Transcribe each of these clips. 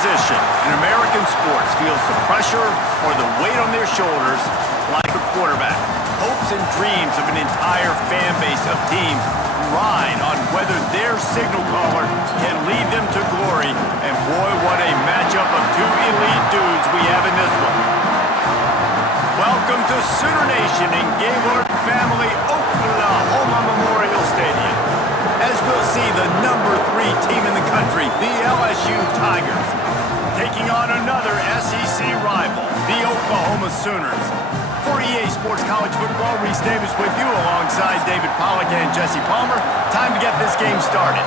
position in American sports feels the pressure or the weight on their shoulders like a quarterback. Hopes and dreams of an entire fan base of teams ride on whether their signal caller can lead them to glory. And boy, what a matchup of two elite dudes we have in this one. Welcome to Sooner Nation in Gaylord Family Oklahoma Memorial Stadium, as we'll see the number 3 team in the country, the LSU Tigers, taking on another SEC rival, the Oklahoma Sooners. For EA Sports College Football, Reese Davis with you alongside David Pollack and Jesse Palmer. Time to get this game started.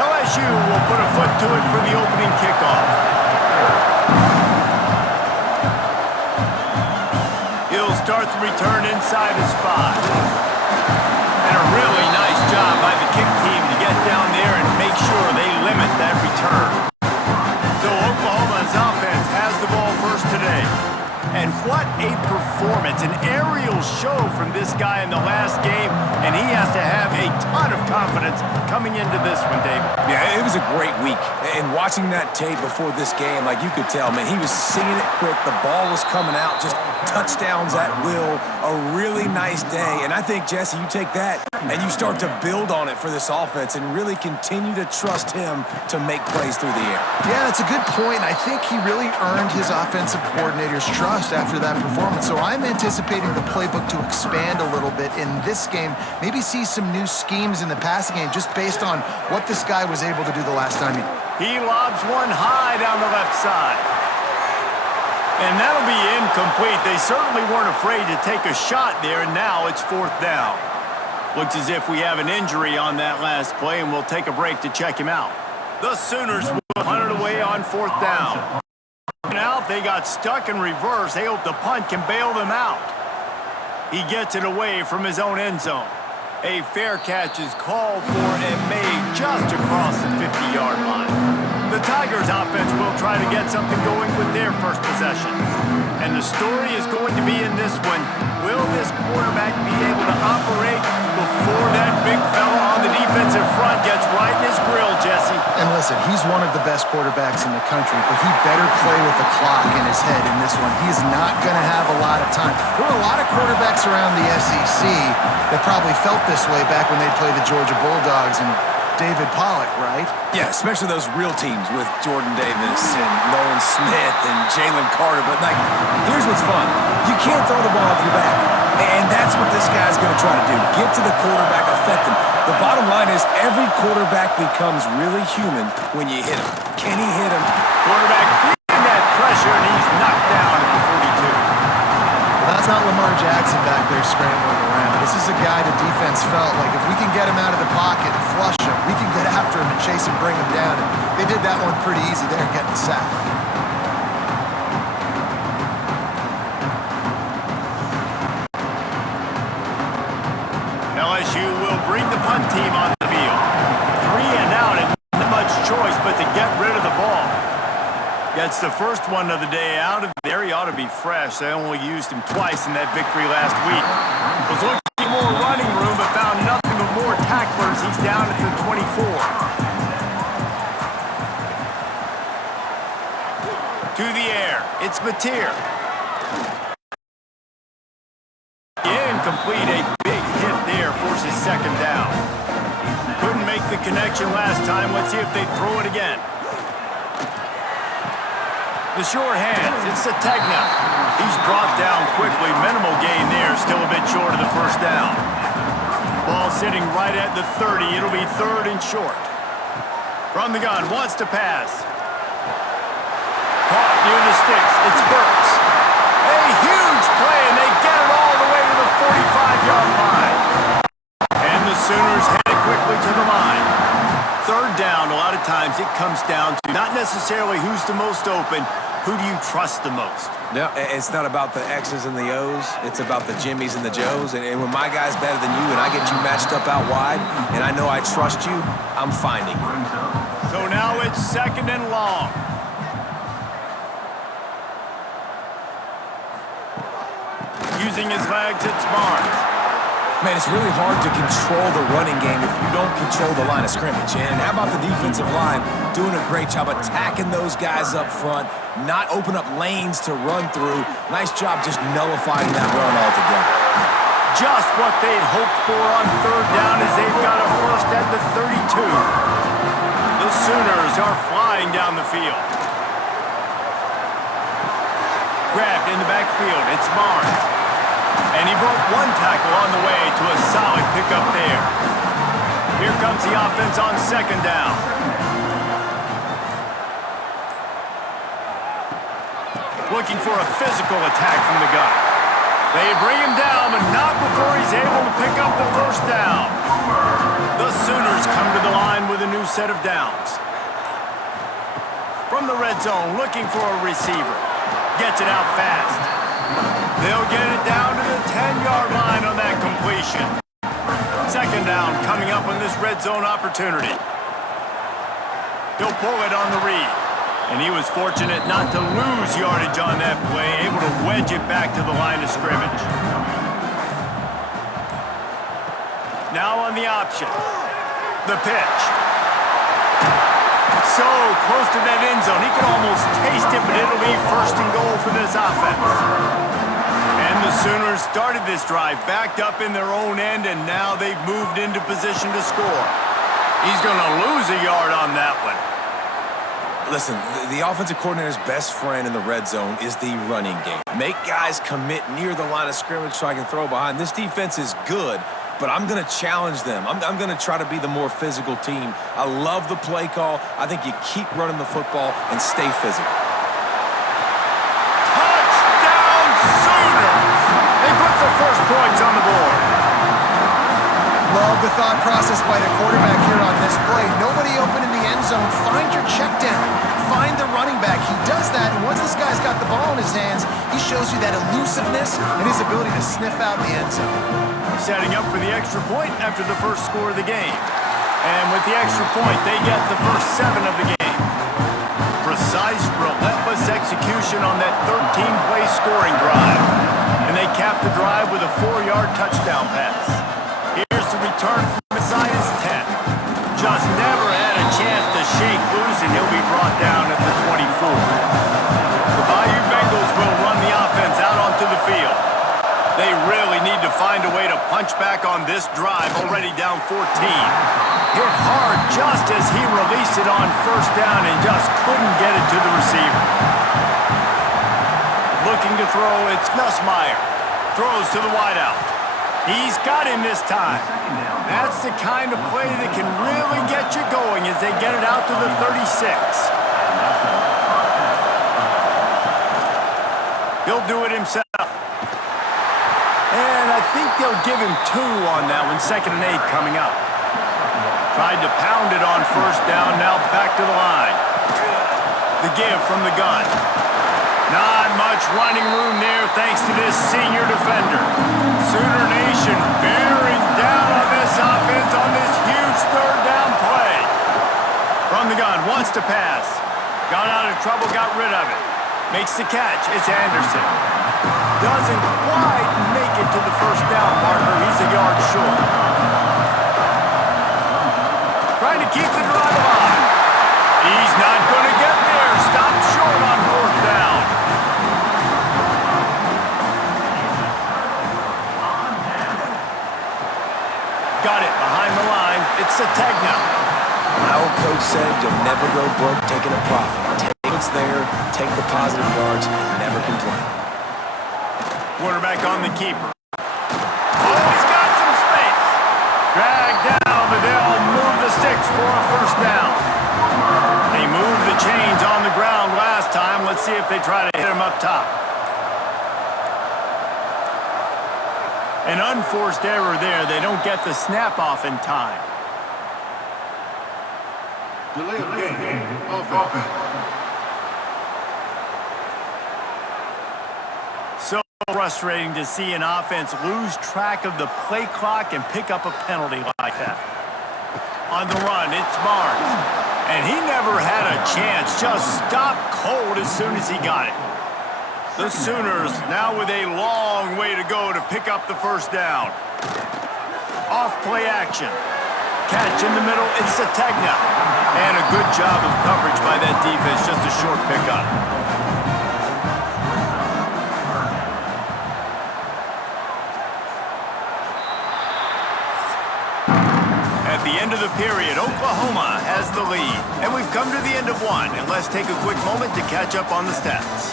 LSU will put a foot to it for the opening kickoff. He'll start the return inside his 5. And a really nice job by the kick team to get down there and make sure they limit that return. So Oklahoma's offense has the ball first today. And what a performance, an aerial show from this guy in the last game, and he has to have a ton of confidence coming into this one, David. Yeah, it was a great week. And watching that tape before this game, like you could tell, man, he was singing it quick. The ball was coming out, just touchdowns at will. A really nice day. And I think, Jesse, you take that and you start to build on it for this offense and really continue to trust him to make plays through the air. Yeah, that's a good point. I think he really earned his offensive coordinator's trust after that performance. So I'm anticipating the playbook to expand a little bit in this game, maybe see some new schemes in the passing game just based on what this guy was able to do the last time. He lobs one high down the left side. And that'll be incomplete. They certainly weren't afraid to take a shot there, and now it's 4th down. Looks as if we have an injury on that last play, and we'll take a break to check him out. The Sooners will punt it away on 4th down. Now they got stuck in reverse. They hope the punt can bail them out. He gets it away from his own end zone. A fair catch is called for and made just across the 50-yard line. The Tigers offense will try to get something going with their first possession. And the story is going to be in this one, will this quarterback be able to operate before that big fella on the defensive front gets right in his grill, Jesse? And listen, he's one of the best quarterbacks in the country, but he better play with the clock in his head in this one. He's not going to have a lot of time. There were a lot of quarterbacks around the SEC that probably felt this way back when they played the Georgia Bulldogs and David Pollack, right? Yeah, especially those real teams with Jordan Davis and Nolan Smith and Jalen Carter. But, like, here's what's fun. You can't throw the ball off your back. And that's what this guy's going to try to do. Get to the quarterback, affect him. The bottom line is every quarterback becomes really human when you hit him. Can he hit him? Quarterback feeling that pressure, and he's knocked down at the 42. Well, that's not Lamar Jackson back there scrambling around. This is a guy the defense felt like if we can get him out of the pocket and flush him, we can get after him and chase him, bring him down. And they did that one pretty easy there, getting the sack. LSU will bring the punt team on the field. 3 and out, and not much choice but to get rid of the ball. Gets the first one of the day out of there. He ought to be fresh. They only used him twice in that victory last week. Was looking for more running room, but found nothing but more tacklers. He's down at the 24. To the air. It's Mateer. Incomplete. A big hit there forces 2nd down. Couldn't make the connection last time. Let's see if they throw it again. The short hands, it's Sategna. He's brought down quickly. Minimal gain there, still a bit short of the 1st down. Ball sitting right at the 30. It'll be 3rd and short. From the gun, wants to pass. Caught near the sticks. It's Burks. A huge play, and they get it all the way to the 45-yard line. And the Sooners head quickly to the line. 3rd down, a lot of times it comes down to not necessarily who's the most open, who do you trust the most? No, it's not about the X's and the O's. It's about the Jimmys and the Joes. And when my guy's better than you and I get you matched up out wide and I know I trust you, I'm finding you. So now it's 2nd and long. Using his legs, it's Barnes. Man, it's really hard to control the running game if you don't control the line of scrimmage. And how about the defensive line doing a great job attacking those guys up front, not open up lanes to run through. Nice job just nullifying that run altogether. Just what they'd hoped for on third down as they've got a first at the 32. The Sooners are flying down the field. Grabbed in the backfield, it's Barnes. And he broke one tackle on the way to a solid pickup there. Here comes the offense on second down. Looking for a physical attack from the gun. They bring him down, but not before he's able to pick up the first down. The Sooners come to the line with a new set of downs. From the red zone, looking for a receiver. Gets it out fast. They'll get it down to the 10-yard line on that completion. Second down coming up on this red zone opportunity. He'll pull it on the read. And he was fortunate not to lose yardage on that play, able to wedge it back to the line of scrimmage. Now on the option. The pitch. So close to that end zone. He could almost taste it, but it'll be first and goal for this offense. And the Sooners started this drive backed up in their own end, and now they've moved into position to score. He's going to lose a yard on that one. Listen, the offensive coordinator's best friend in the red zone is the running game. Make guys commit near the line of scrimmage so I can throw behind. This defense is good, but I'm going to challenge them. I'm going to try to be the more physical team. I love the play call. I think you keep running the football and stay physical. Touchdown Sooners! They put the first points on the board. Love the thought process by the quarterback here on this play. Nobody open in the end zone. Find your check down. Find the running back. He does that, and once this guy's got the ball in his hands, he shows you that elusiveness and his ability to sniff out the end zone. Setting up for the extra point after the first score of the game. And with the extra point, they get the first 7 of the game. Precise, relentless execution on that 13-play scoring drive. And they cap the drive with a 4-yard touchdown pass. Here's the return from inside his 10. Just never had a chance to shake loose, and he'll be brought down at the 24. The Bayou Bengals will run the offense out onto the field. They really need to find a way to punch back on this drive, already down 14. Hit hard just as he released it on first down and just couldn't get it to the receiver. Looking to throw, it's Nussmeier. Throws to the wideout. He's got him this time. That's the kind of play that can really get you going as they get it out to the 36. He'll do it himself. And I think they'll give him 2 on that one, 2nd and 8 coming up. Tried to pound it on first down, now back to the line. The give from the gun. Not much running room there thanks to this senior defender. Sooner Nation bearing down on this offense on this huge third down play. From the gun, wants to pass. Got out of trouble, got rid of it. Makes the catch, it's Anderson. Doesn't quite make it to the first down marker, he's a yard short. Trying to keep the drive alive. He's not going to get there, stopped short on fourth down. Got it behind the line. It's Sategna. My old coach said you'll never go broke taking a profit. Take what's there, take the positive yards, and never complain. Quarterback on the keeper. Oh, he's got some space. Dragged down, but they'll move the sticks for a first down. They moved the chains on the ground last time. Let's see if they try to hit him up top. An unforced error there. They don't get the snap off in time. Delay of game. Offense. So frustrating to see an offense lose track of the play clock and pick up a penalty like that. On the run, it's Barnes. And he never had a chance. Just stopped cold as soon as he got it. The Sooners now with a long way to go to pick up the first down. Off play action. Catch in the middle, it's Sategna. And a good job of coverage by that defense, just a short pickup. At the end of the period, Oklahoma has the lead. And we've come to the end of one, and let's take a quick moment to catch up on the stats.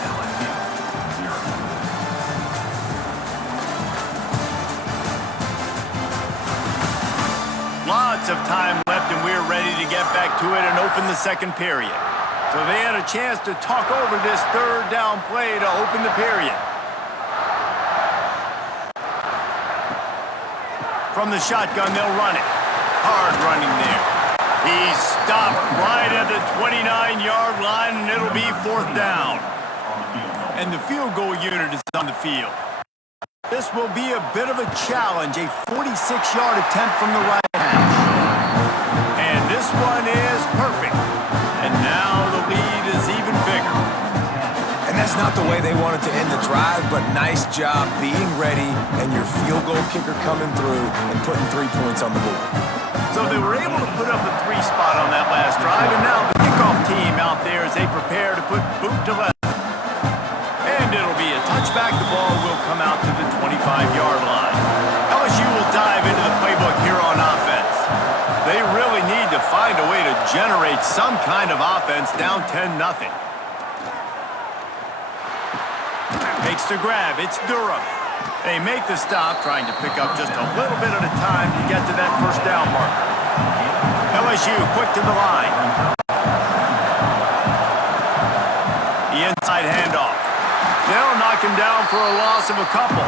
Lots of time left, and we're ready to get back to it and open the second period. So they had a chance to talk over this third down play to open the period. From the shotgun, they'll run it. Hard running there. He's stopped right at the 29-yard line, and it'll be fourth down. And the field goal unit is on the field. This will be a bit of a challenge, a 46-yard attempt from the right hash. And this one is perfect. And now the lead is even bigger. And that's not the way they wanted to end the drive, but nice job being ready and your field goal kicker coming through and putting 3 points on the board. So they were able to put up a 3 spot on that last drive, and now the kickoff team out there as they prepare to put boot to left. And it'll be a touchback. The ball will come out to the 25-yard line. LSU will dive into the playbook here on offense. They really need to find a way to generate some kind of offense down 10-0. Makes the grab. It's Durham. They make the stop, trying to pick up just a little bit at a time to get to that first down marker. LSU quick to the line. The inside handoff. They'll knock him down for a loss of a couple.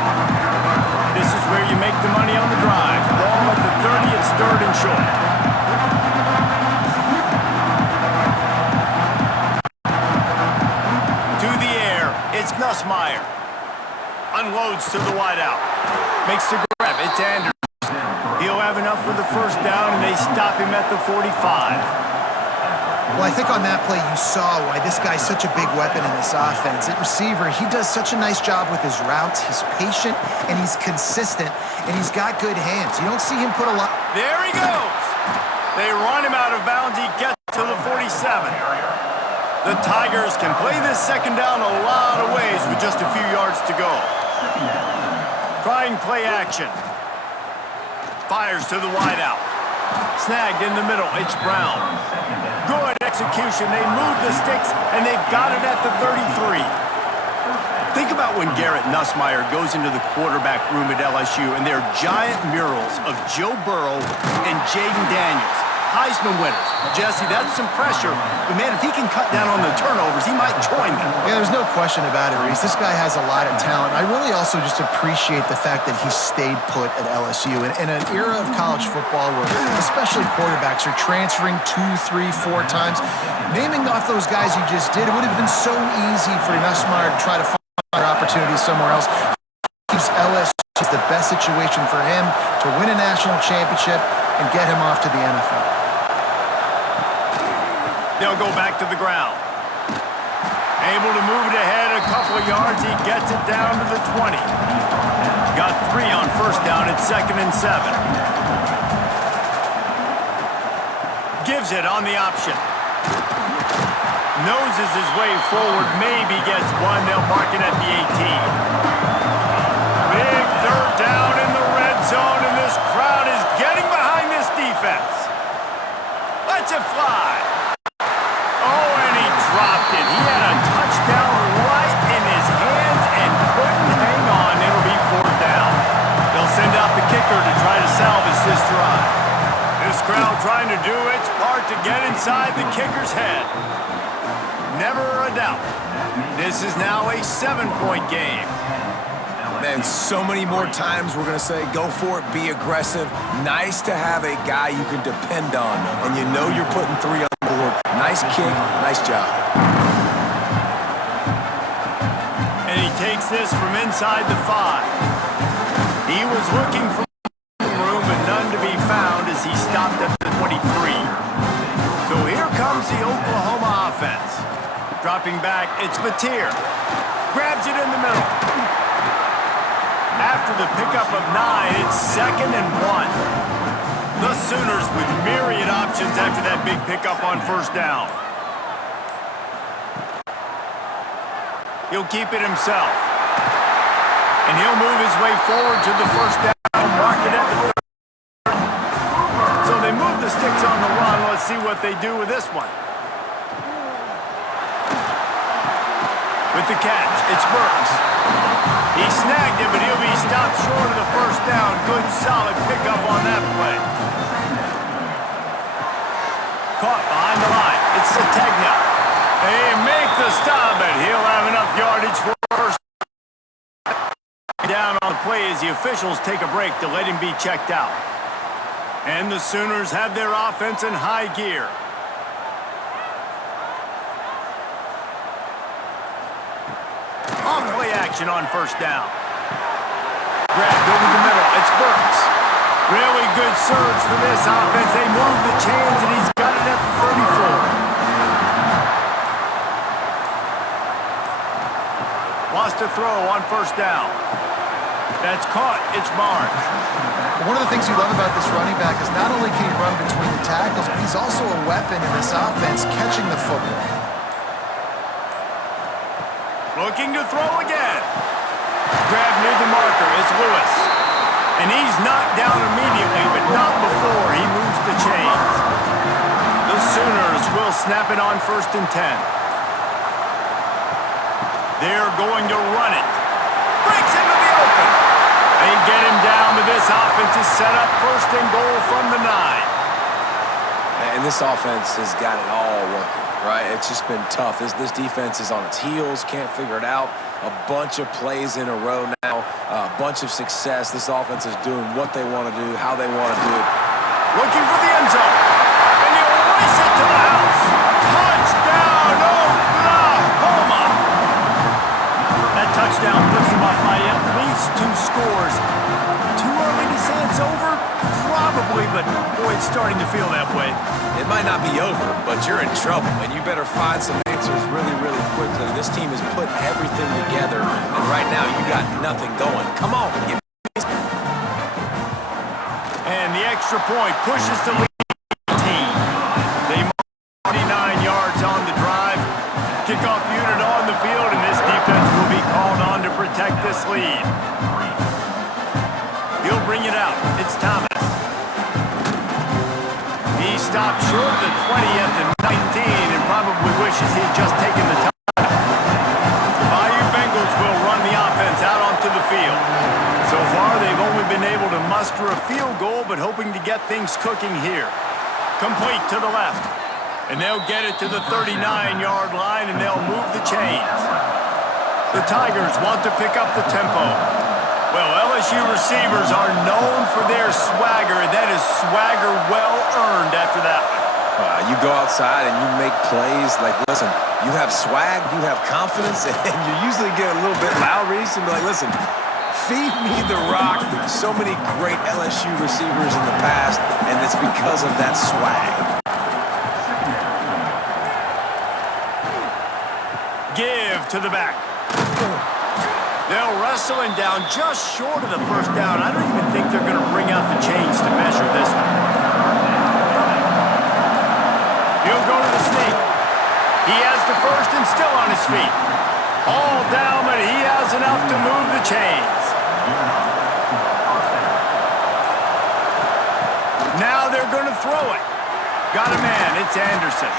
This is where you make the money on the drive. Ball at the 30, it's third and short. To the air, it's Nussmeier. Unloads to the wideout. Makes the grab, it's Anderson. He'll have enough for the first down, and they stop him at the 45. Well, I think on that play you saw why this guy's such a big weapon in this offense. At receiver, he does such a nice job with his routes. He's patient, and he's consistent, and he's got good hands. You don't see him put a lot... There he goes! They run him out of bounds. He gets to the 47. The Tigers can play this second down a lot of ways with just a few yards to go. Trying play action. Fires to the wideout. Snagged in the middle. It's Brown. Good execution. They move the sticks, and they've got it at the 33. Think about when Garrett Nussmeier goes into the quarterback room at LSU, and there are giant murals of Joe Burrow and Jaden Daniels. Heisman winners. Jesse, that's some pressure. But, man, if he can cut down on the turnovers, he might join them. Yeah, there's no question about it, Reese. This guy has a lot of talent. I really also just appreciate the fact that he stayed put at LSU. In an era of college football where especially quarterbacks are transferring 2, 3, 4 times, naming off those guys you just did, it would have been so easy for Nussmeier to try to find opportunities somewhere else. Keeps LSU the best situation for him to win a national championship and get him off to the NFL. They'll go back to the ground. Able to move it ahead a couple of yards. He gets it down to the 20. Got 3 on first down at 2nd and 7. Gives it on the option. Noses his way forward. Maybe gets one. They'll mark it at the 18. Big third down in the red zone, and this crowd is getting behind this defense. Lets it fly. Oh, and he dropped it. He had a touchdown right in his hands and couldn't hang on. It'll be fourth down. They'll send out the kicker to try to salvage this drive. This crowd trying to do its part to get inside the kicker's head. Never a doubt. This is now a 7-point game. Man, so many more times we're going to say, go for it, be aggressive. Nice to have a guy you can depend on, and you know you're putting 3 on the board. Nice kick, nice job. And he takes this from inside the 5. He was looking for room, but none to be found as he stopped at the 23. So here comes the Oklahoma offense. Dropping back, it's Mateer. Grabs it in the middle. After after the pickup of 9, it's 2nd and 1. The Sooners with myriad options after that big pickup on first down. He'll keep it himself. And he'll move his way forward to the first down, mark it at the 30. So they move the sticks on the run. Let's see what they do with this one. With the catch, it's Burks. He snagged it, but he'll be stopped short of the first down. Good, solid pickup on that play. Caught behind the line. It's Sategna. They make the stop, but he'll have enough yardage for first down on the play as the officials take a break to let him be checked out. And the Sooners have their offense in high gear. Off-play action on first down. Grabbed over the middle. It's Burks. Really good surge for this offense. They move the chains, and he's got it at the 34. Lost a throw on first down. That's caught. It's Barnes. One of the things you love about this running back is not only can he run between the tackles, but he's also a weapon in this offense catching the football. Looking to throw again. Grabbed near the marker. It's Lewis. And he's knocked down immediately, but not before he moves the chains. The Sooners will snap it on 1st and 10. They're going to run it. Breaks into the open. They get him down, but this offense is set up 1st and goal from the 9. And this offense has got it all working, right? It's just been tough. This defense is on its heels, can't figure it out. A bunch of plays in a row now, a bunch of success. This offense is doing what they want to do, how they want to do it. Looking for the end zone. And he'll race it to the house. Touchdown, Oklahoma! That touchdown puts them up by at least 2 scores. Too early to say it's over? Probably, but boy, it's starting to feel that way. It might not be over, but you're in trouble, and you better find some answers really, really quickly. This team has put everything together, and right now you got nothing going. Come on. And the extra point pushes the lead team. They mark 49 yards on the drive. Kickoff unit on the field, and this defense will be called on to protect this lead. He'll bring it out. It's Thomas. He stopped short of the 20th and 19 and probably wishes he had just taken the time. The Bayou Bengals will run the offense out onto the field. So far, they've only been able to muster a field goal, but hoping to get things cooking here. Complete to the left. And they'll get it to the 39-yard line, and they'll move the chains. The Tigers want to pick up the tempo. Well, LSU receivers are known for their swagger, and that is swagger well-earned after that one. You go outside and you make plays. Like, listen, you have swag, you have confidence, and you usually get a little bit loud, Reese, and be like, listen, feed me the rock. So many great LSU receivers in the past, and it's because of that swag. Give to the back. They'll wrestle him down just short of the first down. I don't even think they're going to bring out the chains to measure this one. He'll go to the sneak. He has the first and still on his feet. All down, but he has enough to move the chains. Now they're going to throw it. Got a man. It's Anderson.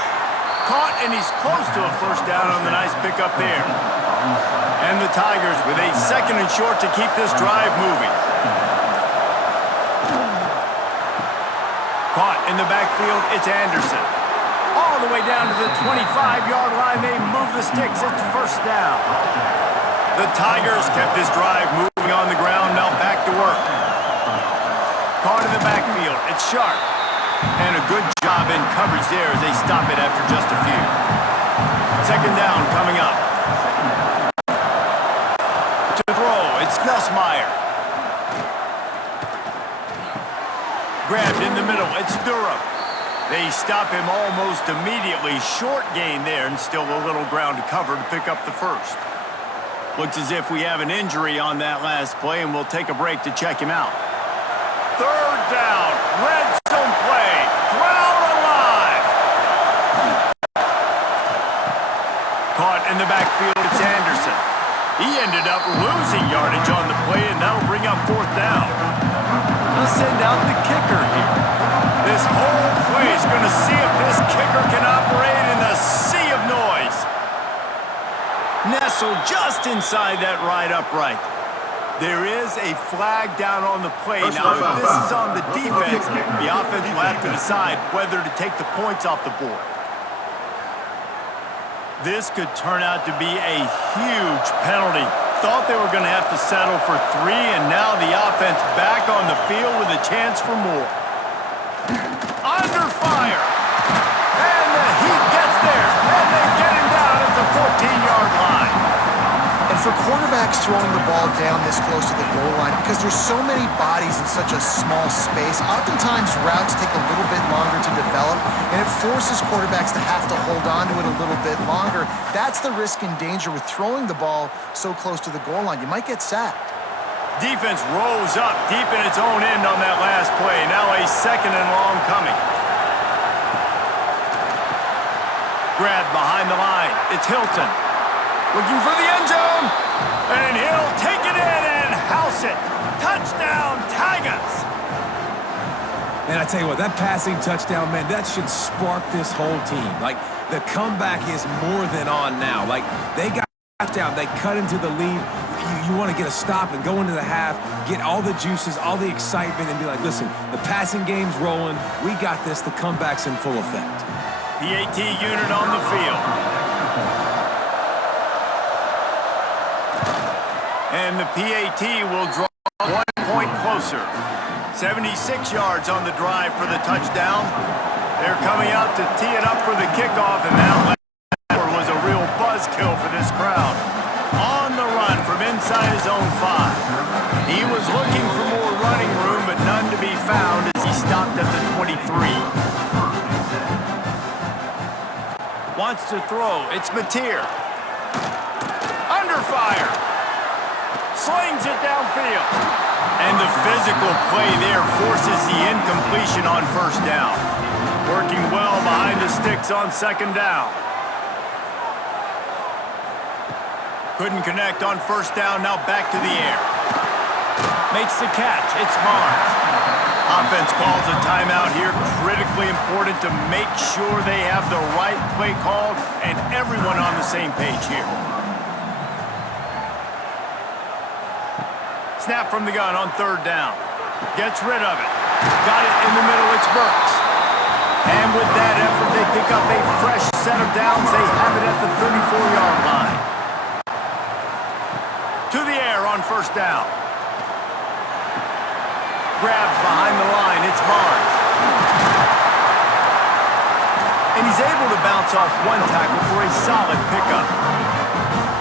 Caught, and he's close to a first down on the nice pickup there. And the Tigers with a 2nd and short to keep this drive moving. Caught in the backfield, it's Anderson. All the way down to the 25-yard line, they move the sticks, it's first down. The Tigers kept this drive moving on the ground, now back to work. Caught in the backfield, it's Sharp. And a good job in coverage there as they stop it after just a few. 2nd down coming up. To throw, it's Nussmeier. Grabbed in the middle, it's Durham. They stop him almost immediately. Short gain there and still a little ground to cover to pick up the first. Looks as if we have an injury on that last play, and we'll take a break to check him out. Third down, red zone play, crowd alive. Caught in the backfield, it's Anderson. He ended up losing yardage on the play, and that'll bring up fourth down. Let's send out the kicker here. This whole play is going to see if this kicker can operate in the sea of noise. Nestled just inside that right upright. There is a flag down on the play. Now, if this is on the defense, the offense will have to decide whether to take the points off the board. This could turn out to be a huge penalty. Thought they were going to have to settle for 3, and now the offense back on the field with a chance for more. Under fire. And the Heat gets there, and they get him down at the 14-yard line. And for quarterbacks throwing the ball down this close to the goal line, because there's so many bodies in such a small space, oftentimes routes take a little bit longer to develop, and it forces quarterbacks to have to hold on to it a little bit longer. That's the risk and danger with throwing the ball so close to the goal line. You might get sacked. Defense rose up deep in its own end on that last play. Now a second and long coming. Grab behind the line. It's Hilton. Looking for the end zone. And he'll take it in and house it. Touchdown, Tigers. And I tell you what, that passing touchdown, man, that should spark this whole team. Like, the comeback is more than on now. Like, they got down, they cut into the lead. You want to get a stop and go into the half, get all the juices, all the excitement, and be like, listen, the passing game's rolling. We got this. The comeback's in full effect. PAT unit on the field. And the PAT will draw 1 point closer. 76 yards on the drive for the touchdown. They're coming out to tee it up for the kickoff, and that was a real buzzkill for this crowd. On the run from inside his own 5. He was looking for more running room, but none to be found as he stopped at the 23. Wants to throw. It's Mateer. Under fire. Slings it downfield. And the physical play there forces the incompletion on first down. Working well behind the sticks on second down. Couldn't connect on first down, now back to the air. Makes the catch, it's Barnes. Offense calls a timeout here, critically important to make sure they have the right play called and everyone on the same page here. Snap from the gun on third down. Gets rid of it. Got it in the middle, it's Burks. And with that effort, they pick up a fresh set of downs. They have it at the 34-yard line. To the air on first down. Grabbed behind the line, it's Barnes. And he's able to bounce off one tackle for a solid pickup.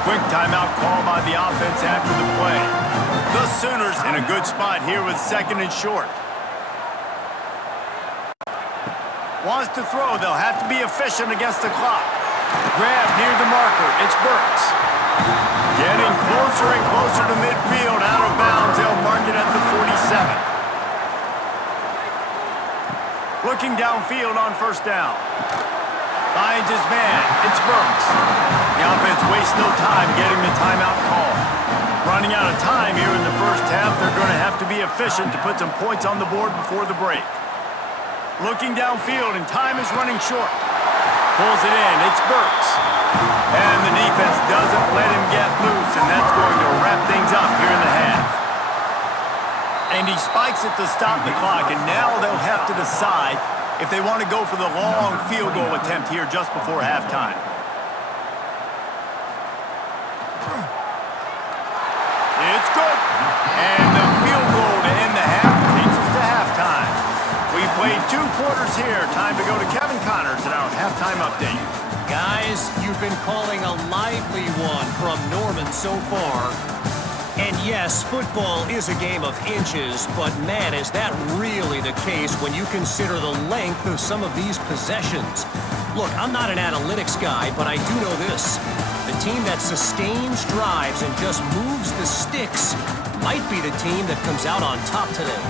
Quick timeout call by the offense after the play. The Sooners in a good spot here with second and short. Wants to throw, they'll have to be efficient against the clock. Grab near the marker, it's Burks. Getting closer and closer to midfield, out of bounds, they'll mark it at the 47. Looking downfield on first down. Finds his man, it's Burks. The offense wastes no time getting the timeout call. Running out of time here in the first half, they're going to have to be efficient to put some points on the board before the break. Looking downfield, and time is running short. Pulls it in, it's Burks. And the defense doesn't let him get loose, and that's going to wrap things up here in the half. And he spikes it to stop the clock, and now they'll have to decide if they want to go for the long field goal attempt here just before halftime. It's good. And the field goal to end the half takes us to halftime. We played 2 quarters here. Time to go to Kevin Connors and our halftime update. Guys, you've been calling a lively one from Norman so far. And yes, football is a game of inches, but man, is that really the case when you consider the length of some of these possessions. Look, I'm not an analytics guy, but I do know this. The team that sustains drives and just moves the sticks might be the team that comes out on top today.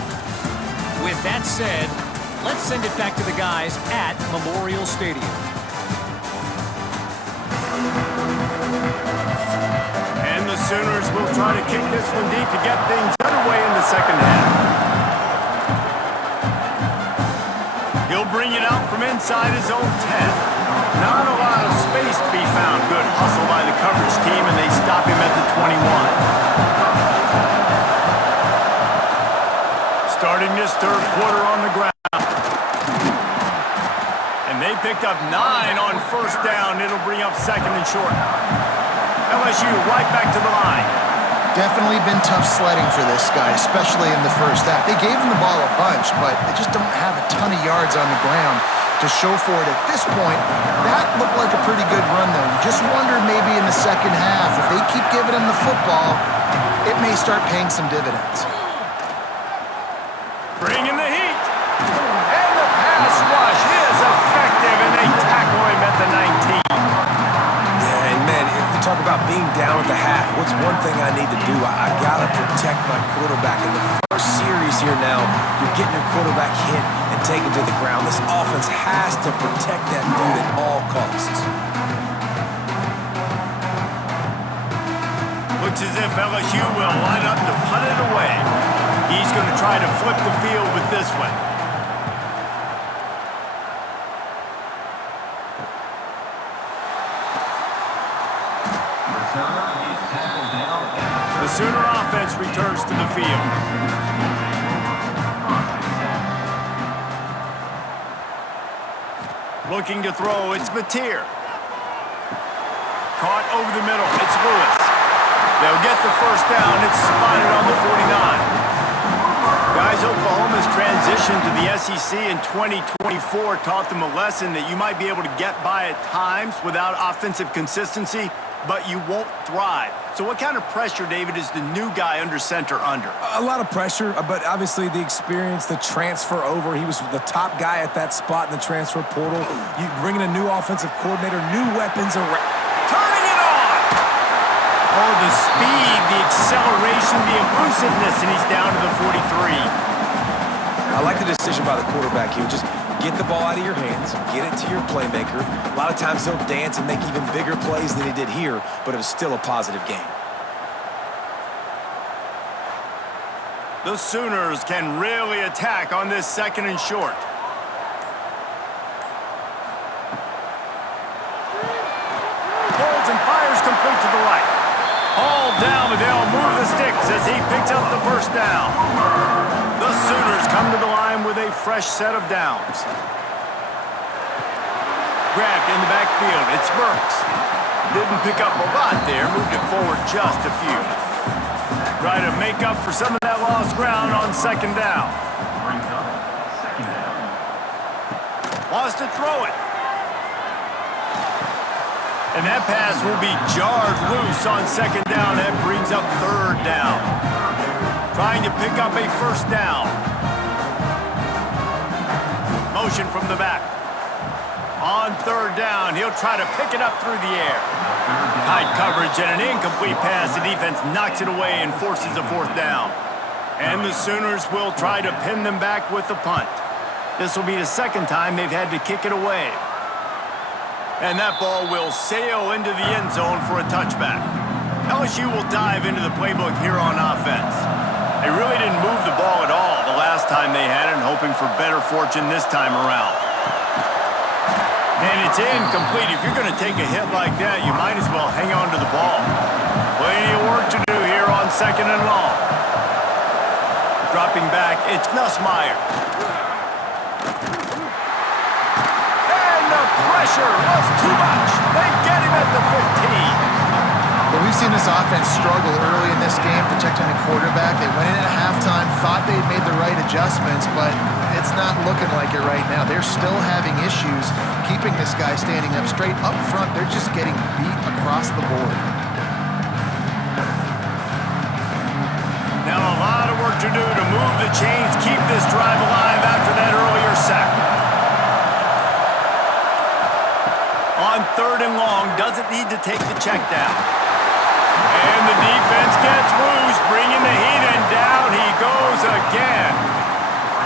With that said, let's send it back to the guys at Memorial Stadium. And the Sooners will try to kick this one deep to get things underway in the second half. He'll bring it out from inside his own 10. Not a lot of space to be found. Good hustle by the coverage team, and they stop him at the 21. Starting this third quarter on the ground. And they picked up 9 on first down. It'll bring up second and short. LSU right back to the line. Definitely been tough sledding for this guy, especially in the first half. They gave him the ball a bunch, but they just don't have a ton of yards on the ground to show for it at this point. That looked like a pretty good run, though. You just wonder maybe in the second half, if they keep giving him the football, it may start paying some dividends. Bringing the heat. And the pass rush is effective, and they tackle him at the 19. Yeah, and man, you talk about being down at the half. What's one thing I need to do? I got to protect my quarterback. In the first series here now, you're getting your quarterback hit and taken to the ground. This offense has to protect that dude at all costs. Looks as if LSU will line up to punt it away. He's going to try to flip the field with this one. The Sooner offense returns to the field. Looking to throw, it's Mateer. Caught over the middle, it's Lewis. They'll get the first down, it's spotted on the 49. Guys, Oklahoma's transition to the SEC in 2024 taught them a lesson that you might be able to get by at times without offensive consistency, but you won't thrive. So what kind of pressure, David, is the new guy under center under? A lot of pressure, but obviously the experience, the transfer over. He was the top guy at that spot in the transfer portal. You bring in a new offensive coordinator, new weapons around. Turning it on! Oh, the speed, the acceleration, the elusiveness, and he's down to the 43. I like the decision by the quarterback here. Just get the ball out of your hands, get it to your playmaker. A lot of times he'll dance and make even bigger plays than he did here, but it was still a positive game. The Sooners can really attack on this second and short. Holds and fires complete to the right. All down, but they'll move the sticks as he picks up the first down. The Sooners come to the line with a fresh set of downs. Grabbed in the backfield, it's Burks. Didn't pick up a lot there, moved it forward just a few. Try to make up for some of that lost ground on second down. Wants to throw it. And that pass will be jarred loose on second down. That brings up third down. Trying to pick up a first down. Motion from the back. On third down, he'll try to pick it up through the air. Tight coverage and an incomplete pass. The defense knocks it away and forces a fourth down. And the Sooners will try to pin them back with the punt. This will be the second time they've had to kick it away. And that ball will sail into the end zone for a touchback. LSU will dive into the playbook here on offense. They really didn't move the ball at all the last time they had it, and hoping for better fortune this time around. And it's incomplete. If you're going to take a hit like that, you might as well hang on to the ball. Plenty of work to do here on second and long. Dropping back, it's Nussmeier. And the pressure was too much. They get him at the 15. But we've seen this offense struggle early in this game, protecting the quarterback. They went in at halftime, thought they'd made the right adjustments, but it's not looking like it right now. They're still having issues keeping this guy standing up straight up front. They're just getting beat across the board. Now a lot of work to do to move the chains, keep this drive alive after that earlier sack. On 3rd and long, doesn't need to take the check down. And the defense gets loose, bringing the heat, and down he goes again.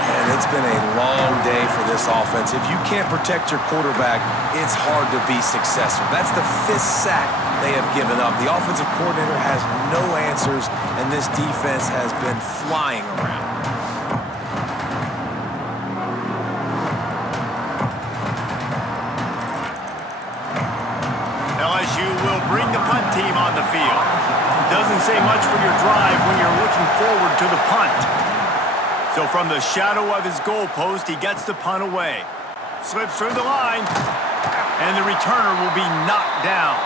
And it's been a long day for this offense. If you can't protect your quarterback, it's hard to be successful. That's the 5th sack they have given up. The offensive coordinator has no answers, and this defense has been flying around. LSU will bring the punt team on the field. Doesn't say much for your drive when you're looking forward to the punt. So from the shadow of his goalpost, he gets the punt away. Slips through the line, and the returner will be knocked down.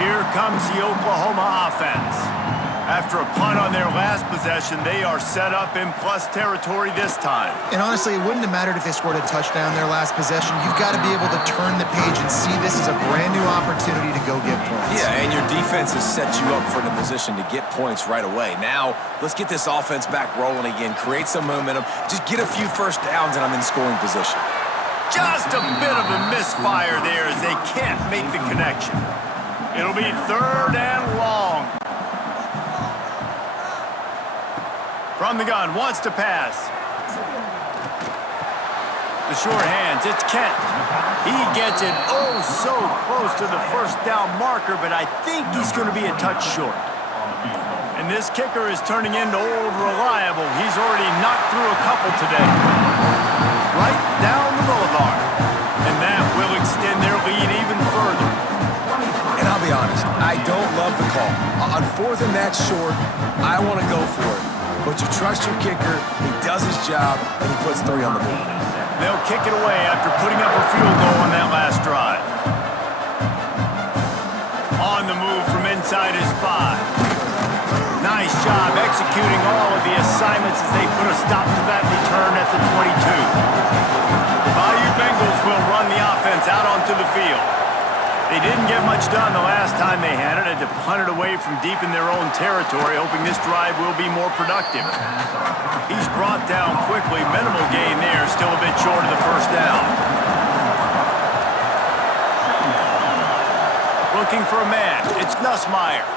Here comes the Oklahoma offense. After a punt on their last possession, they are set up in plus territory this time. And honestly, it wouldn't have mattered if they scored a touchdown their last possession. You've got to be able to turn the page and see this as a brand new opportunity to go get points. Yeah, and your defense has set you up for the position to get points right away. Now, let's get this offense back rolling again, create some momentum, just get a few first downs, and I'm in scoring position. Just a bit of a misfire there as they can't make the connection. It'll be 3rd and long. From the gun, wants to pass. The short hands, it's Kent. He gets it oh so close to the first down marker, but I think he's going to be a touch short. And this kicker is turning into old reliable. He's already knocked through a couple today. Right down the boulevard. And that will extend their lead even further. And I'll be honest, I don't love the call. On 4th and that short, I want to go for it. But you trust your kicker, he does his job, and he puts 3 on the board. They'll kick it away after putting up a field goal on that last drive. On the move from inside his 5. Nice job executing all of the assignments as they put a stop to that return at the 22. The Bayou Bengals will run the offense out onto the field. They didn't get much done the last time they had it. Had to punt it away from deep in their own territory, hoping this drive will be more productive. He's brought down quickly. Minimal gain there, still a bit short of the first down. Looking for a man. It's Nussmeier.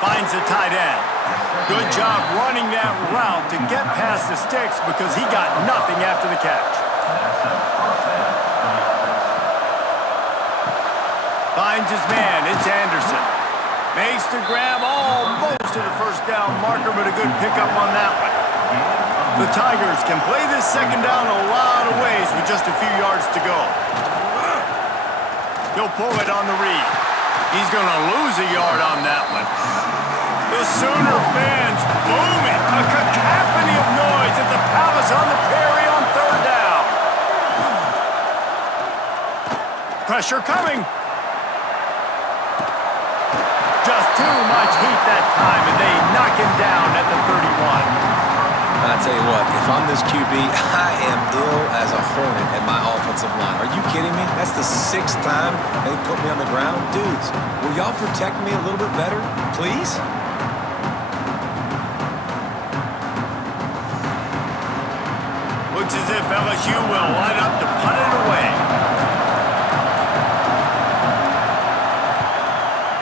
Finds the tight end. Good job running that route to get past the sticks because he got nothing after the catch. Finds his man, it's Anderson. Makes the grab almost to the first down marker, but a good pickup on that one. The Tigers can play this second down a lot of ways with just a few yards to go. He'll pull it on the read. He's going to lose a yard on that one. The Sooner fans booming. A cacophony of noise at the Palace on the Prairie on 3rd down. Pressure coming. Just too much heat that time, and they knock him down at the 31. I tell you what, if I'm this QB, I am ill as a hornet at my offensive line. Are you kidding me? That's the 6th time they put me on the ground. Dudes, will y'all protect me a little bit better, please? Looks as if LSU will line up to punt it away.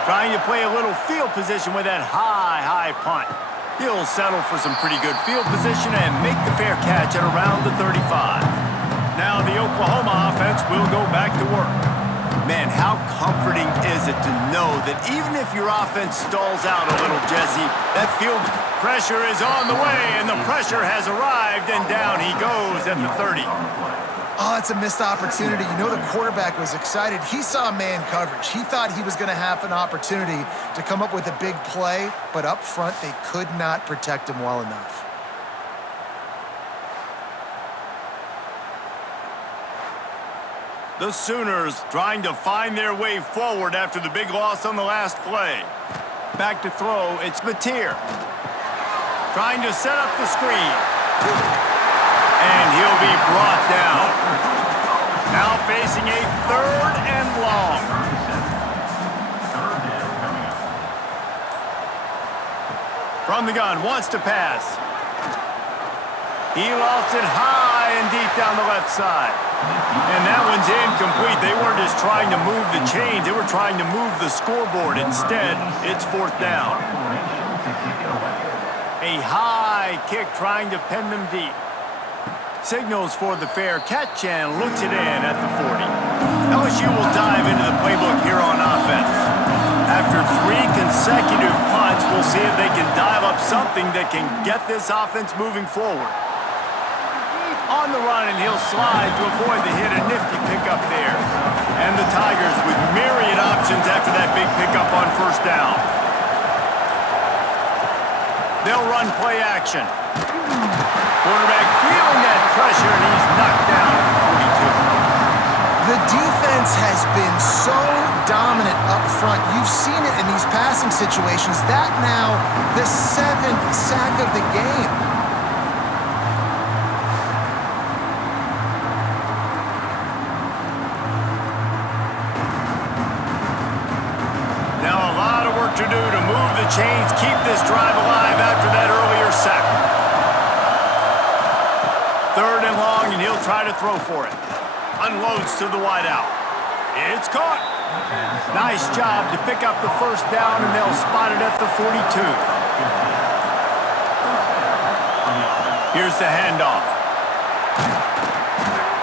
Trying to play a little field position with that high punt. He'll settle for some pretty good field position and make the fair catch at around the 35. Now the Oklahoma offense will go back to work. Man, how comforting is it to know that even if your offense stalls out a little, Jesse, that field pressure is on the way, and the pressure has arrived, and down he goes at the 30. Oh, that's a missed opportunity. You know the quarterback was excited. He saw man coverage. He thought he was going to have an opportunity to come up with a big play, but up front, they could not protect him well enough. The Sooners trying to find their way forward after the big loss on the last play. Back to throw, it's Mateer. Trying to set up the screen. And he'll be brought down. Now facing a 3rd and long. From the gun, wants to pass. He lofts it high and deep down the left side. And that one's incomplete. They weren't just trying to move the chains. They were trying to move the scoreboard. Instead, it's fourth down. A high kick trying to pen them deep. Signals for the fair catch and looks it in at the 40. LSU will dive into the playbook here on offense. After 3 consecutive punts, we'll see if they can dial up something that can get this offense moving forward. On the run, and he'll slide to avoid the hit. A nifty pickup there. And the Tigers with myriad options after that big pickup on first down. They'll run play action. Quarterback feeling that pressure, and he's knocked down at the 42. The defense has been so dominant up front. You've seen it in these passing situations. That now the 7th sack of the game. Now a lot of work to do to move the chains, keep this drive alive after that earlier sack. 3rd and long, and he'll try to throw for it. Unloads to the wideout. It's caught. Nice job to pick up the first down, and they'll spot it at the 42. Here's the handoff.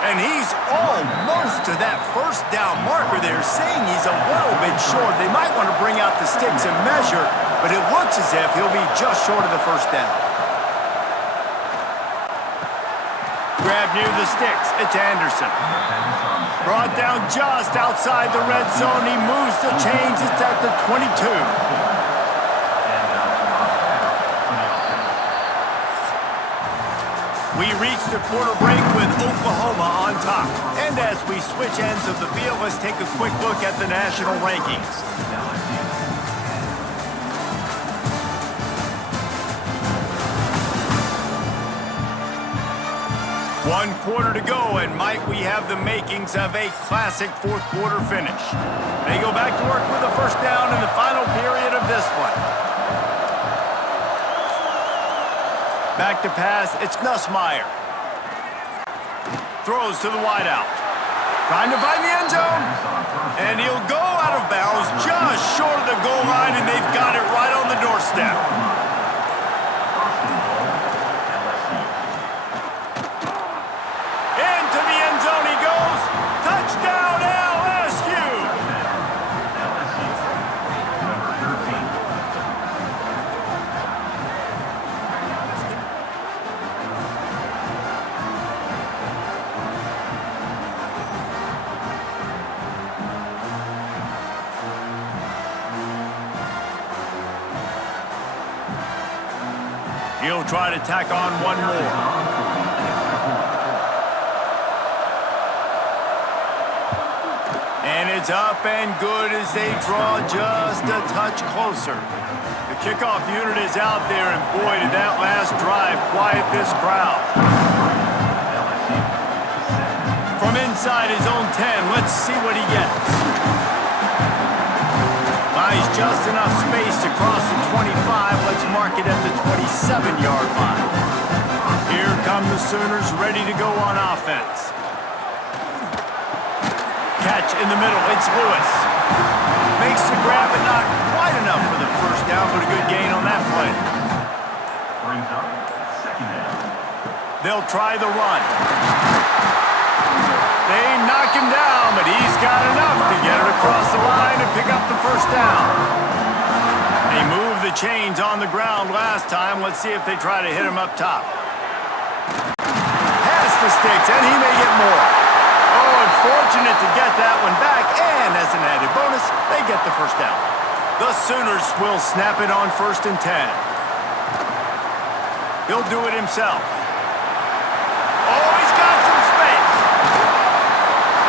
And he's almost to that first down marker there, saying he's a little bit short. They might want to bring out the sticks and measure, but it looks as if he'll be just short of the first down. Grab near the sticks. It's Anderson. Brought down just outside the red zone. He moves the chains. It's at the 22. We reach the quarter break with Oklahoma on top. And as we switch ends of the field, let's take a quick look at the national rankings. One quarter to go, and might we have the makings of a classic fourth quarter finish. They go back to work with a first down in the final period of this one. Back to pass, it's Nussmeier. Throws to the wideout. Trying to find the end zone. And he'll go out of bounds just short of the goal line, and they've got it right on the doorstep. Into the end zone he goes. Touchdown, LSU! He'll try to tack on one more. And it's up and good as they draw just a touch closer. The kickoff unit is out there, and boy, did that last drive quiet this crowd. From inside his own 10, let's see what he gets. Buys just enough space to cross the 25. Let's mark it at the 27-yard line. Here come the Sooners ready to go on offense. Catch in the middle, it's Lewis. Makes the grab, but not quite enough for the first down, but a good gain on that play. Brings up second down. They'll try the run. They knock him down, but he's got enough to get it across the line and pick up the first down. They moved the chains on the ground last time. Let's see if they try to hit him up top. Pass the sticks, and he may get more. Oh, unfortunate to get that one back, and as an added bonus, they get the first down. The Sooners will snap it on 1st and 10. He'll do it himself. Oh, he's got some space.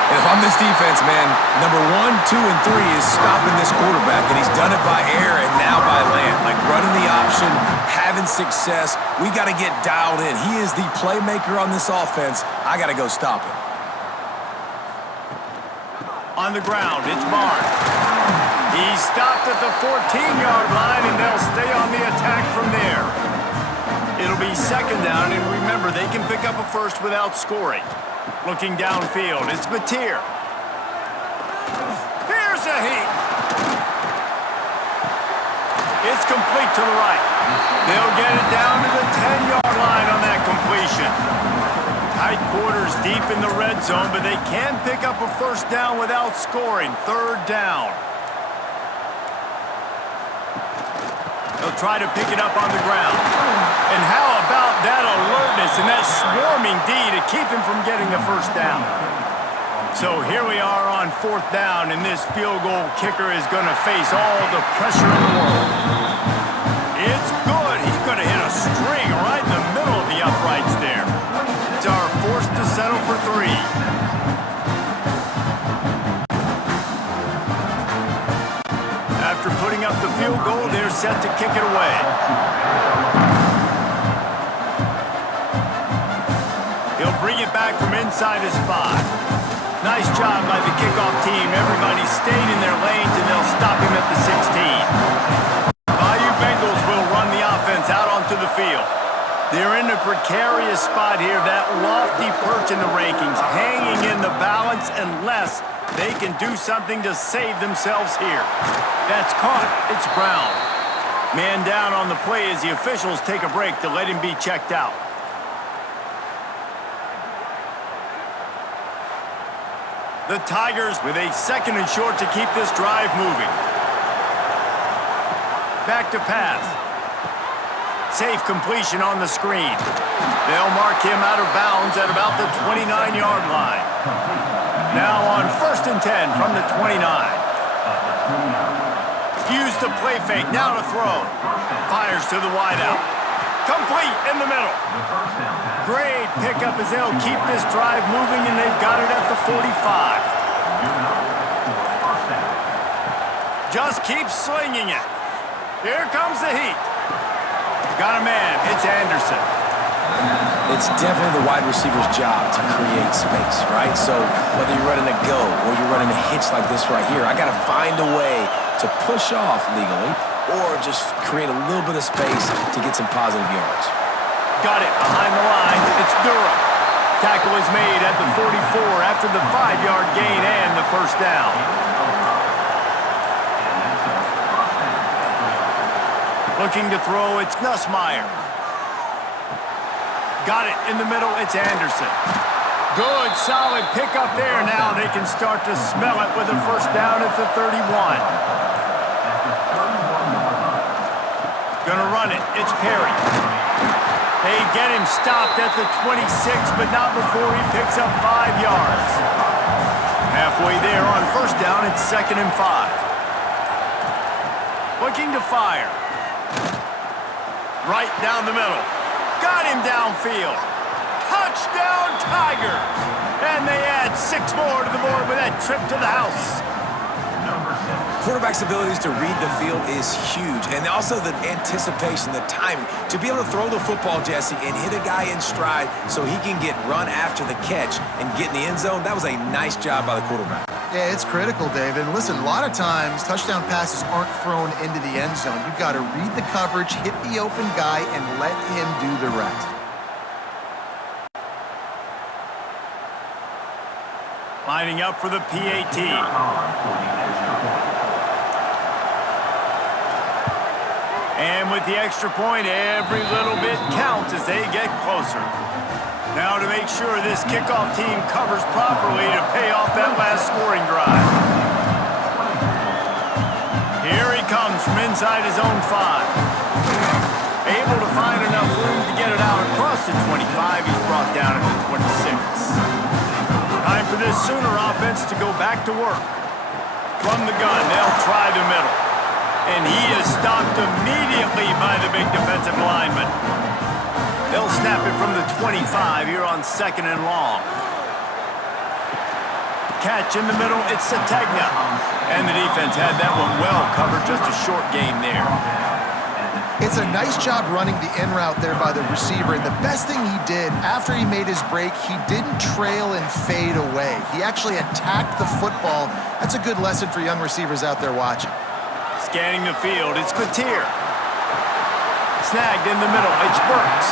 And if I'm this defense, man, number 1, 2, and 3 is stopping this quarterback, and he's done it by air and now by land. Like running the option, having success. We got to get dialed in. He is the playmaker on this offense. I got to go stop him. On the ground, it's Barnes. He's stopped at the 14-yard line, and they'll stay on the attack from there. It'll be 2nd second down, and remember, they can pick up a first without scoring. Looking downfield, it's Batir. Here's a heat. It's complete to the right. They'll get it down to the 10-yard line on that completion. Tight quarters deep in the red zone, but they can pick up a first down without scoring. Third down. They'll try to pick it up on the ground. And how about that alertness and that swarming D to keep him from getting the first down? So here we are on fourth down, and this field goal kicker is going to face all the pressure in the world. It's good. He could have hit a string right in the middle of the uprights there. It's our forced to settle for 3. After putting up the field goal, they're set to kick it away. He'll bring it back from inside his 5. Nice job by the kickoff team. Everybody stayed in their lanes, and they'll stop him at the 16. Bayou Bengals will run the offense out onto the field. They're in a precarious spot here, that lofty perch in the rankings, hanging in the balance unless they can do something to save themselves here. That's caught. It's Brown. Man down on the play as the officials take a break to let him be checked out. The Tigers with a second and short to keep this drive moving. Back to pass. Safe completion on the screen. They'll mark him out of bounds at about the 29-yard line. Now on 1st and 10 from the 29. Use the play fake, now to throw. Fires to the wideout. Complete in the middle. Great pickup as they'll keep this drive moving, and they've got it at the 45. Just keep slinging it. Here comes the heat. Got a man. It's Anderson. It's definitely the wide receiver's job to create space, right? So whether you're running a go or you're running a hitch like this right here, I got to find a way to push off legally or just create a little bit of space to get some positive yards. Got it behind the line. It's Durham. Tackle is made at the 44 after the 5-yard gain and the first down. Looking to throw, it's Nussmeier. Got it in the middle, it's Anderson. Good, solid pickup there. Now they can start to smell it with a first down at the 31. Gonna run it, it's Perry. They get him stopped at the 26, but not before he picks up 5 yards. Halfway there on first down, it's 2nd and 5. Looking to fire. Right down the middle. Got him downfield. Touchdown, Tigers! And they add 6 more to the board with that trip to the house. Quarterback's abilities to read the field is huge, and also the anticipation, the timing. To be able to throw the football, Jesse, and hit a guy in stride so he can get run after the catch and get in the end zone, that was a nice job by the quarterback. Yeah, it's critical, David. And listen, a lot of times touchdown passes aren't thrown into the end zone. You've got to read the coverage, hit the open guy, and let him do the rest. Lining up for the PAT. And with the extra point, every little bit counts as they get closer. Now to make sure this kickoff team covers properly to pay off that last scoring drive. Here he comes from inside his own 5. Able to find enough room to get it out across the 25. He's brought down at the 26. Time for this Sooner offense to go back to work. From the gun, they'll try the middle. And he is stopped immediately by the big defensive lineman. They'll snap it from the 25 here on 2nd and long. Catch in the middle, it's Sategna. And the defense had that one well covered, just a short game there. It's a nice job running the in route there by the receiver. And the best thing he did after he made his break, he didn't trail and fade away. He actually attacked the football. That's a good lesson for young receivers out there watching. Scanning the field, it's Batir. Snagged in the middle. It's Burks.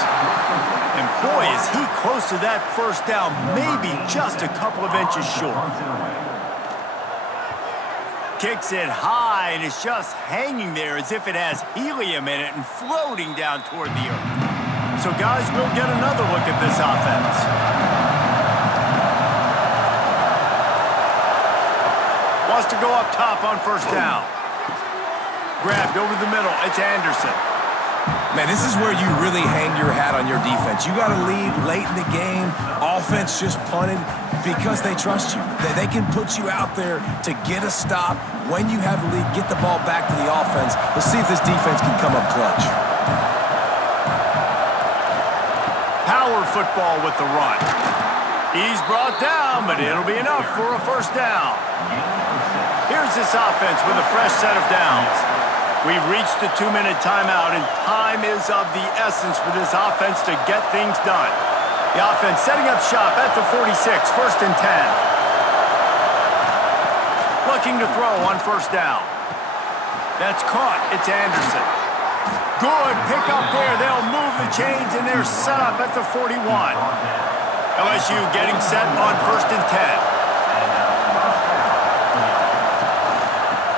And boy, is he close to that first down, maybe just a couple of inches short. Kicks it high, and it's just hanging there as if it has helium in it and floating down toward the earth. So, guys, we'll get another look at this offense. Wants to go up top on first down. Grabbed over the middle. It's Anderson. Man, this is where you really hang your hat on your defense. You got to lead late in the game. Offense just punted because they trust you. They can put you out there to get a stop. When you have the lead, get the ball back to the offense. Let's see if this defense can come up clutch. Power football with the run. He's brought down, but it'll be enough for a first down. Here's this offense with a fresh set of downs. We've reached the 2-minute timeout, and time is of the essence for this offense to get things done. The offense setting up shop at the 46, first and 10. Looking to throw on first down. That's caught. It's Anderson. Good pick up there. They'll move the chains, and they're set up at the 41. LSU getting set on first and 10.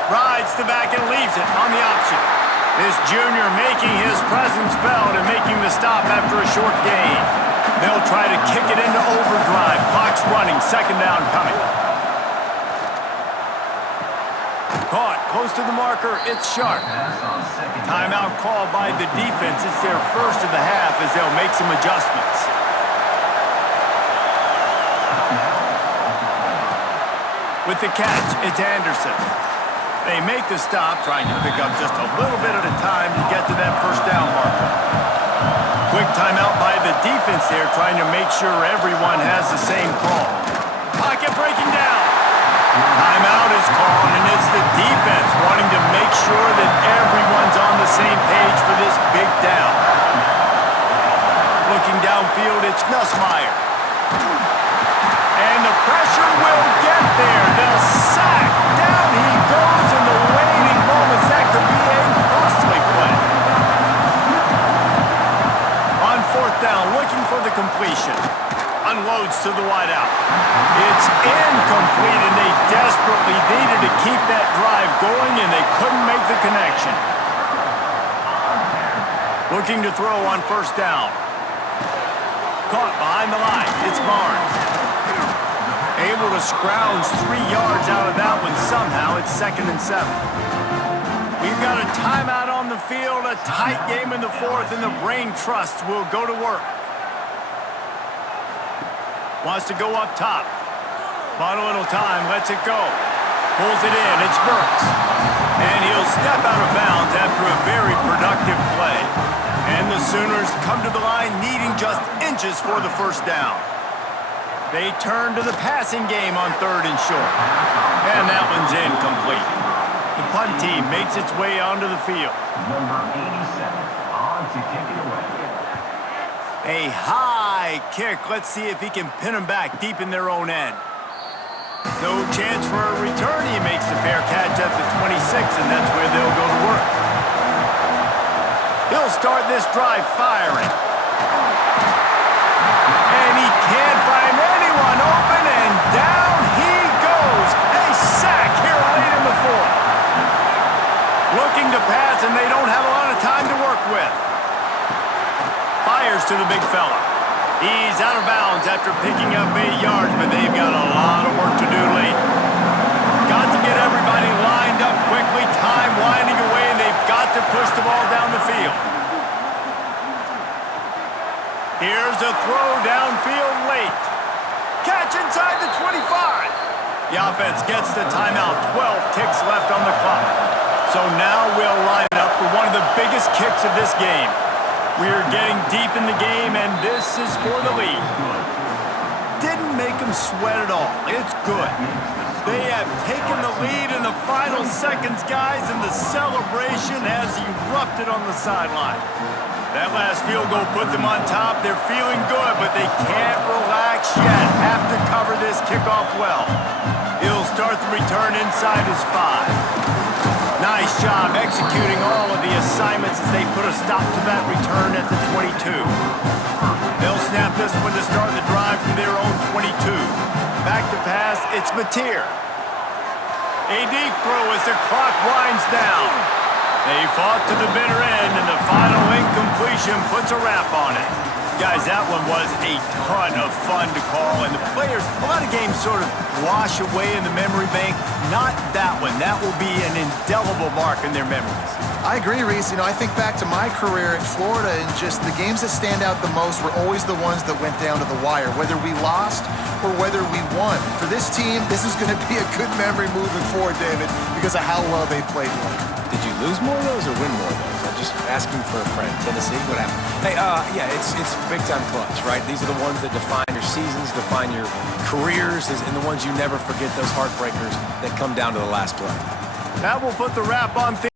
Rides the back and leaves it on the option. This junior making his presence felt and making the stop after a short gain. They'll try to kick it into overdrive. Clock's running. Second down coming. Caught close to the marker. It's Sharp. Timeout called by the defense. It's their first of the half as they'll make some adjustments. With the catch, it's Anderson. They make the stop, trying to pick up just a little bit at a time to get to that first down marker. Quick timeout by the defense there, trying to make sure everyone has the same call. Pocket breaking down. Timeout is called, and it's the defense wanting to make sure that everyone's on the same page for this big down. Looking downfield, it's Nussmeier. And the pressure will get there. The sack. Down he goes in the waiting moments. That could be a costly play. On fourth down, looking for the completion. Unloads to the wideout. It's incomplete, and they desperately needed to keep that drive going, and they couldn't make the connection. Looking to throw on first down. Caught behind the line. It's Barnes. Able to scrounge 3 yards out of that one somehow. It's second and 7. We've got a timeout on the field, a tight game in the fourth, and the brain trust will go to work. Wants to go up top. Bought a little time, lets it go. Pulls it in, it's Burks. And he'll step out of bounds after a very productive play. And the Sooners come to the line needing just inches for the first down. They turn to the passing game on third and short. And that one's incomplete. The punt team makes its way onto the field. Number 87 on to kick it away. A high kick. Let's see if he can pin them back deep in their own end. No chance for a return. He makes the fair catch at the 26, and that's where they'll go to work. He'll start this drive firing. And he can't find anyone open, and down he goes. A sack here late in the fourth. Looking to pass, and they don't have a lot of time to work with. Fires to the big fella. He's out of bounds after picking up 8 yards, but they've got a lot of work to do late. Got to get everybody lined up quickly, time winding away, and they've got to push the ball down the field. Here's a throw downfield late. Catch inside the 25. The offense gets the timeout. 12 ticks left on the clock. So now we'll line up for one of the biggest kicks of this game. We're getting deep in the game, and this is for the lead. Didn't make them sweat at all. It's good. They have taken the lead in the final seconds, guys, and the celebration has erupted on the sideline. That last field goal put them on top. They're feeling good, but they can't relax yet. Have to cover this kickoff well. He'll start the return inside his 5. Nice job executing all of the assignments as they put a stop to that return at the 22. They'll snap this one to start the drive from their own 22. Back to pass, it's Mateer. A deep throw as the clock winds down. They fought to the bitter end, and the final incompletion puts a wrap on it. Guys, that one was a ton of fun to call, and the players, a lot of games sort of wash away in the memory bank. Not that one. That will be an indelible mark in their memories. I agree, Reese. I think back to my career in Florida, and just the games that stand out the most were always the ones that went down to the wire, whether we lost or whether we won. For this team, this is going to be a good memory moving forward, David, because of how well they played late. Did you lose more of those or win more of those? I'm just asking for a friend. Tennessee, what happened? Hey, yeah, it's big-time clutch, right? These are the ones that define your seasons, define your careers, and the ones you never forget, those heartbreakers that come down to the last play. That will put the wrap on things.